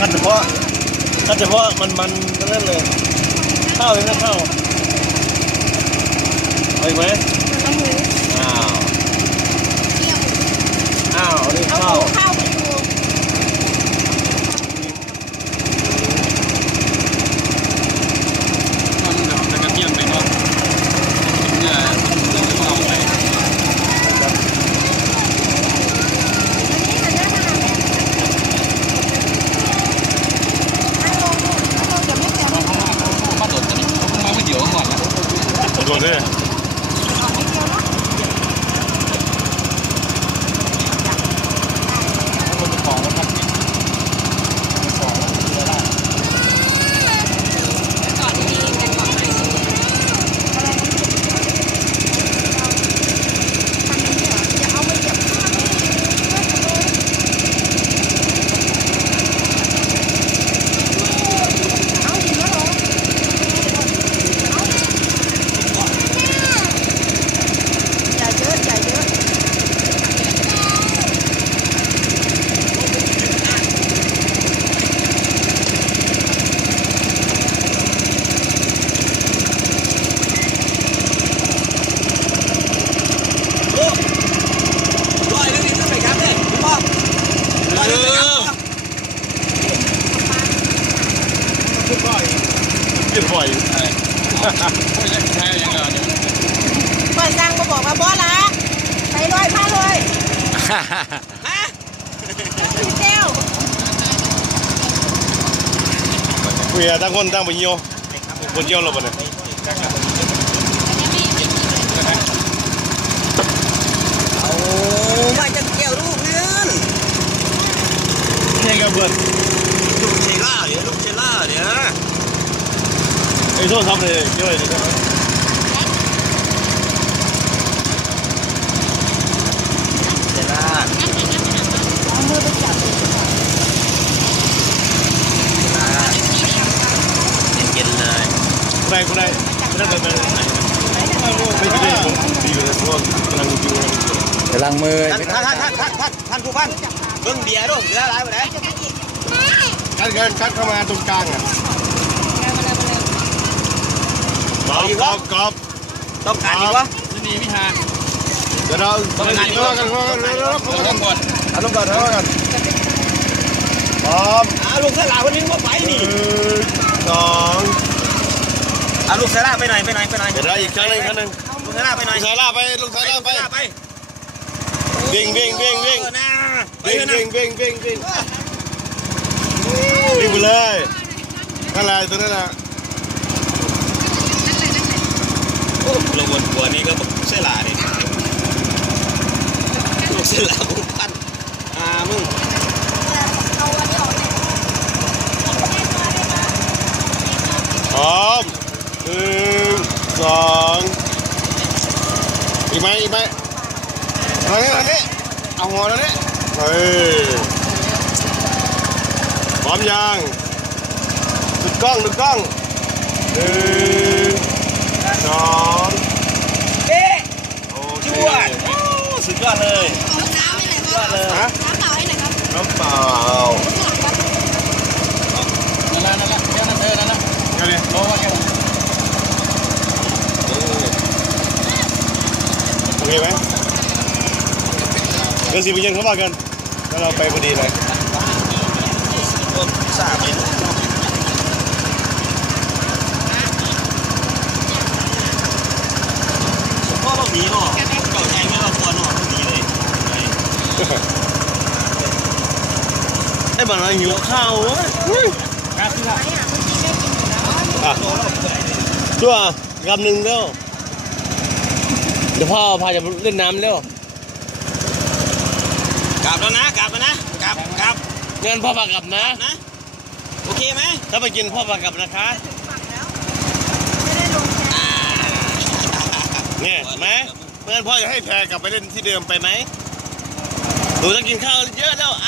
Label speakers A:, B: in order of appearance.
A: คัดเฉพาะคัดเฉพาะมันมันนั่นเลย ข้าวเลยนะข้าวเอาอีกไหม
B: เอาหมู
A: อ้าวอ้าวนี่
B: เอา
A: ข้า
B: ห
A: ว
B: มูข้าวไปดู
C: มันเดี๋ยวจะกระเทียมไปเนาะเนี่ยเอาไป
B: อันลงอันลงเดี๋ยวไม่เดี๋ยวไม่เดี๋ยว
C: มาโดดจะมาไม่เดี๋ยวก่อนนะ
A: โดนเลย
B: ออกไม่เดียวเนาะ
C: มันจะของมันครับ
B: ก่อนดีแต่ก่อนไม่ดีอะไรนะทำอย่างนี้เหรออย่าเอามาเหยียบข้าวเลยเอาอีกแล้วเหรอเอาอย่าเยอะอย่าเยอะ
D: ร้อยนึงนี่ต้องไปครับเนี่ยคุณพ่อร้อยนึงไปครับ
A: ขึ้นบ่อยขึ้นบ่อย
C: อะไรโอ้ย ใช่ยังไงเนี่ย
B: เปิดจังมาบอกว่าบอละไปลอยมาเลย
D: ฮะ
B: พี่เจ้า
A: คุยอะตั้งคนตั้งไปเยี่ยวคนเยี่ยวเราปะเนี่ย
D: เอามาจากแก้วลูกเพื่อน
A: นี่กับเพื่อน
D: ลูกเชล่าเนี่ยลูกเชล่าเนี่ย
A: ไอ้โทษทำเลยเยอะเลย
D: เชล่า
B: เอามือไปจับเลย
D: เย็นๆเลย
A: กูได้กูได้ไม่ได้ไปไปไหนไม่ได้ผมดีอยู่เลยเพราะว่ากำลังอยู่
E: กำลังมือ
D: ท่านท่านท่านท่านท่านท่านผู้พันเบิ่งเบียร์ด้วยเหลืออะไรไปไหน
A: คัดคัดเข้ามาตรงกลางอะ กอบกอบกอบ
D: ต้องการอีกวะ
C: ที่นี่พี่ฮา
A: เดี๋ยวเราต้องกันเข้ากันเข้ากัน
C: เราต้องก่อน
A: เอาลงก่อนเข้ากันพร้อม
D: อ่าลูกเชล่าคนนี้ว่าไป
A: ห
D: นี่
A: นึ่งสอง
D: อ่าลูกเชล่าไปไหนไปไหนไปไหน
A: เดี๋ยวเราอีกครั้งหนึ่งครั้งหนึ่ง
D: ลูกเชล่าไปไหน
A: ลูกสาราไปลูกสาราไป
D: ไป
A: วิ่งวิ่งวิ่งวิ่ง
D: เออนะไป
A: วิ่ง
D: เถอะนะ
A: วิ่งวิ่งวิ่งวิ่งวิ่งไปเลยนั่นแหละตัวนั้นแหละ
D: โอ้เราวนกลัวนี่ก็บอกเชล่านี่ลูกเชล่าผู้พันอ่ามึง
A: พร้อมหนึ่งสองอีกไหมอีกไหมทางนี้ทางนี้เอาหัวทางนี้เฮ้ยพร้อมยังดูกล้องดูกล้องหนึ่ง สอง
D: เอ๊ะ
A: โอเค
D: จวดโอ้สุดยอดเลย
B: เอาน้ำให้หน่อยค
D: ยอ
B: รั
D: ด
B: บ
D: เลย
A: ฮะ
B: น้ำเปล่าให้หน่อยครับ
A: น้ำเปล่า
C: นั่นแหละนั่นแหละแค่นั้นเออนั่นแหละ
A: เอาดิ
C: รอว่าแก
A: โอเคไหมเดี๋ยวสิบเย็นเข้ามากันแล้วเราไปพอดีเลย
D: ก็ทราบเลยพ่อเราห นีเนาะเก่าใจไม่เราควรเนาะหนีเลย
A: ไอ้บ้านเราหิวข้าวเว้ยเฮ้ย
C: การที่
B: ไหนอะเมื่อกี้ได้กินอยู่แล้ว
A: อะตัวกำหนึ่งเร็วเดี๋ยวพ่อพาจะเล่นน้ำเร็ว
D: กลับแล้วนะกลับแล้วนะกลับกลับ
A: งั้นพ่อพากลับนะ
D: นะ โอเคไหม
A: ถ้าไปกินพ่อพากลับนะคะ
B: ถึงฝั่งแล้ว ไม่ได้ลงแค่
A: เนี่ยเห็นไห เพื่อพ่อจะให้แพรกลับไปเล่นที่เดิมไปไหมหนูจะกินข้าวเยอะแล้วอ้าปากอ้า